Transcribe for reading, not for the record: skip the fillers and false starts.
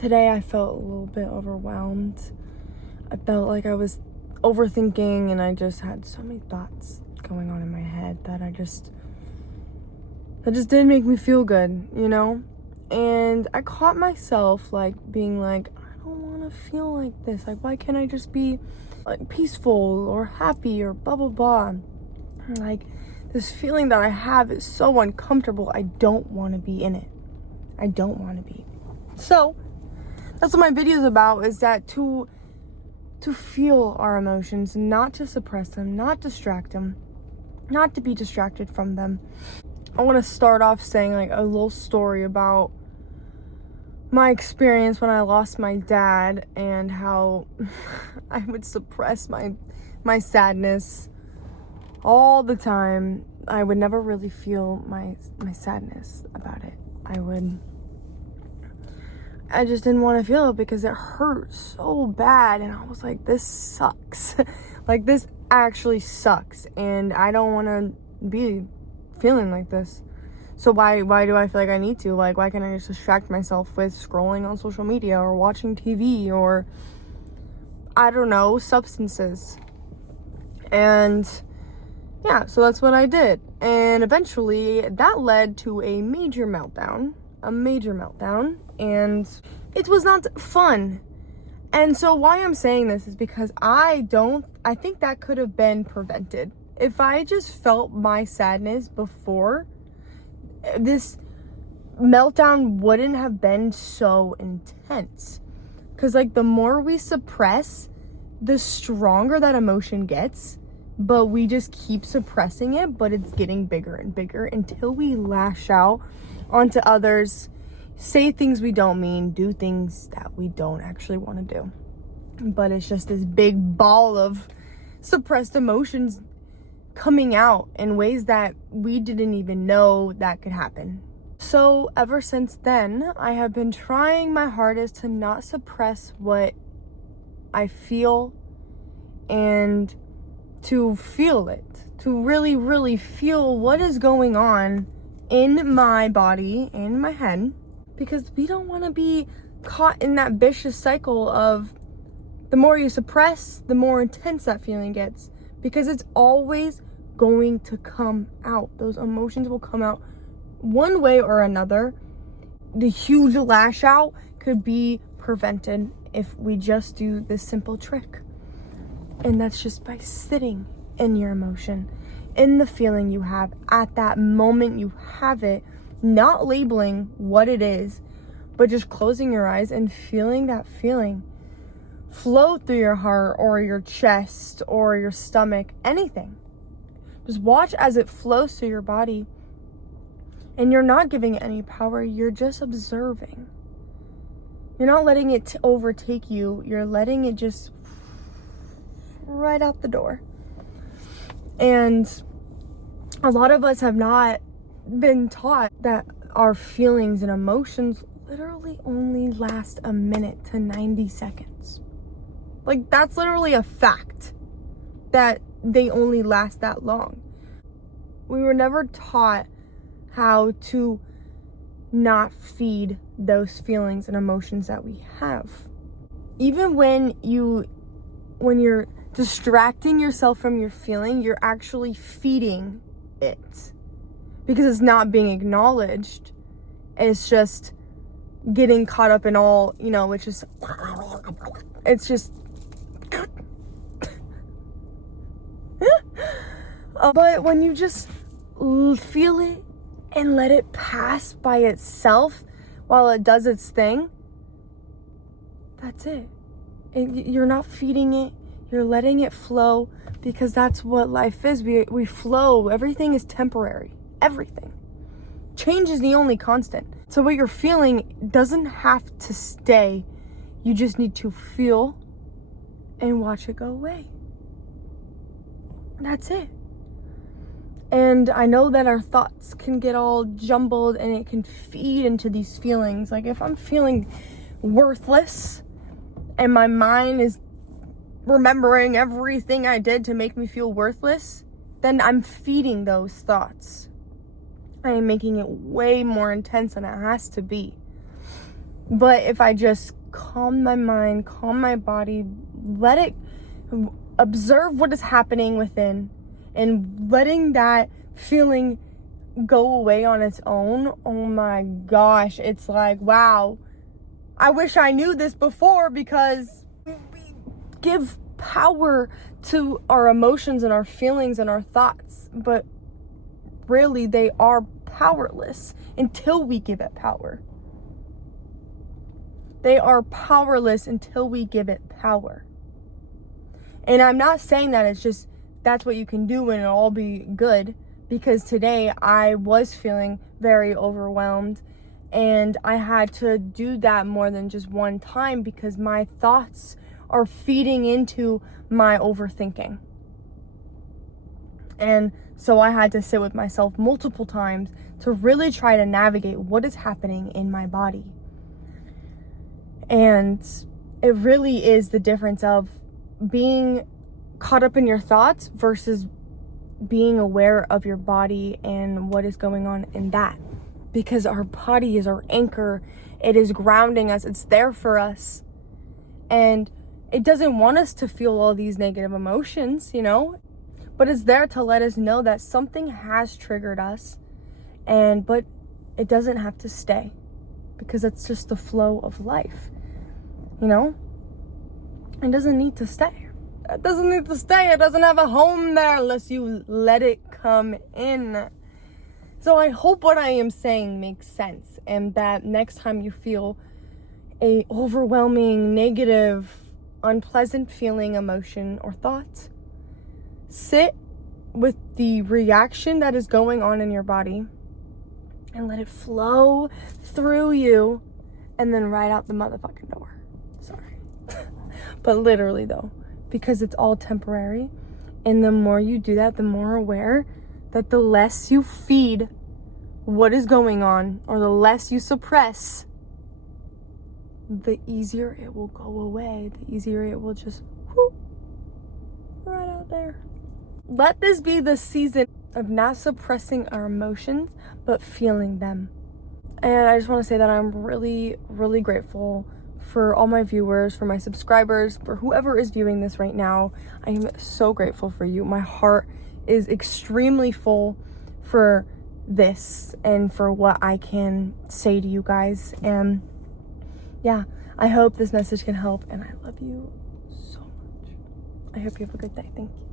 Today I felt a little bit overwhelmed. I felt like I was overthinking and I just had so many thoughts going on in my head that just didn't make me feel good, you know? And I caught myself being like, I don't want to feel like this. Like, why can't I just be peaceful or happy or blah, blah, blah. Like, this feeling that I have is so uncomfortable. I don't want to be in it. I don't want to be. So that's what my video is about, is that to feel our emotions, not to suppress them, not distract them, not to be distracted from them. I want to start off saying a little story about my experience when I lost my dad and how I would suppress my sadness all the time. I would never really feel my sadness about it. I just didn't want to feel it because it hurt so bad, and I was like, this sucks. Like, this actually sucks, and I don't want to be feeling like this. So why do I feel like I need to? Like, why can't I just distract myself with scrolling on social media or watching TV or, I don't know, substances? And yeah, so that's what I did. And eventually that led to a major meltdown, and it was not fun. And so why I'm saying this is because I think that could have been prevented. If I just felt my sadness before, this meltdown wouldn't have been so intense. Because the more we suppress, the stronger that emotion gets. But we just keep suppressing it, but it's getting bigger and bigger until we lash out onto others, say things we don't mean, do things that we don't actually want to do. But it's just this big ball of suppressed emotions coming out in ways that we didn't even know that could happen. So ever since then, I have been trying my hardest to not suppress what I feel and to feel it, to really, really feel what is going on in my body, in my head, because we don't want to be caught in that vicious cycle of the more you suppress, the more intense that feeling gets, because it's always going to come out. Those emotions will come out one way or another. The huge lash out could be prevented if we just do this simple trick. And that's just by sitting in your emotion, in the feeling you have at that moment you have it, not labeling what it is, but just closing your eyes and feeling that feeling flow through your heart or your chest or your stomach, anything. Just watch as it flows through your body, and you're not giving it any power. You're just observing. You're not letting it overtake you. You're letting it just right out the door. And a lot of us have not been taught that our feelings and emotions literally only last a minute to 90 seconds. That's literally a fact, that they only last that long. We were never taught how to not feed those feelings and emotions that we have. Even when you're distracting yourself from your feeling, you're actually feeding it, because it's not being acknowledged. It's just getting caught up in all, it's just but when you just feel it and let it pass by itself while it does its thing, that's it. You're not feeding it. You're letting it flow, because that's what life is. We flow. Everything is temporary. Everything. Change is the only constant. So what you're feeling doesn't have to stay. You just need to feel and watch it go away. That's it. And I know that our thoughts can get all jumbled and it can feed into these feelings. If I'm feeling worthless and my mind is remembering everything I did to make me feel worthless, then I'm feeding those thoughts. I am making it way more intense than it has to be. But if I just calm my mind, calm my body, let it observe what is happening within, and letting that feeling go away on its own, oh my gosh, it's like, wow, I wish I knew this before, because we give power to our emotions and our feelings and our thoughts, but really they are powerless until we give it power. They are powerless until we give it power. And I'm not saying that it's just that's what you can do and it'll all be good, because today I was feeling very overwhelmed, and I had to do that more than just one time because my thoughts are feeding into my overthinking. And so I had to sit with myself multiple times to really try to navigate what is happening in my body. And it really is the difference of being caught up in your thoughts versus being aware of your body and what is going on in that. Because our body is our anchor. It is grounding us. It's there for us. And it doesn't want us to feel all these negative emotions, you know? But it's there to let us know that something has triggered us. But it doesn't have to stay, because it's just the flow of life, you know? It doesn't need to stay. It doesn't need to stay. It doesn't have a home there unless you let it come in. So I hope what I am saying makes sense, and that next time you feel a overwhelming, negative, unpleasant feeling, emotion, or thought, sit with the reaction that is going on in your body and let it flow through you, and then right out the motherfucking door. Sorry. But literally though, because it's all temporary. And the more you do that, the more aware that the less you feed what is going on, or the less you suppress, the easier it will go away. The easier it will just whoop, right out there. Let this be the season of not suppressing our emotions, but feeling them. And I just want to say that I'm really, really grateful for all my viewers, for my subscribers, for whoever is viewing this right now. I am so grateful for you. My heart is extremely full for this and for what I can say to you guys. And yeah, I hope this message can help, and I love you so much. I hope you have a good day. Thank you.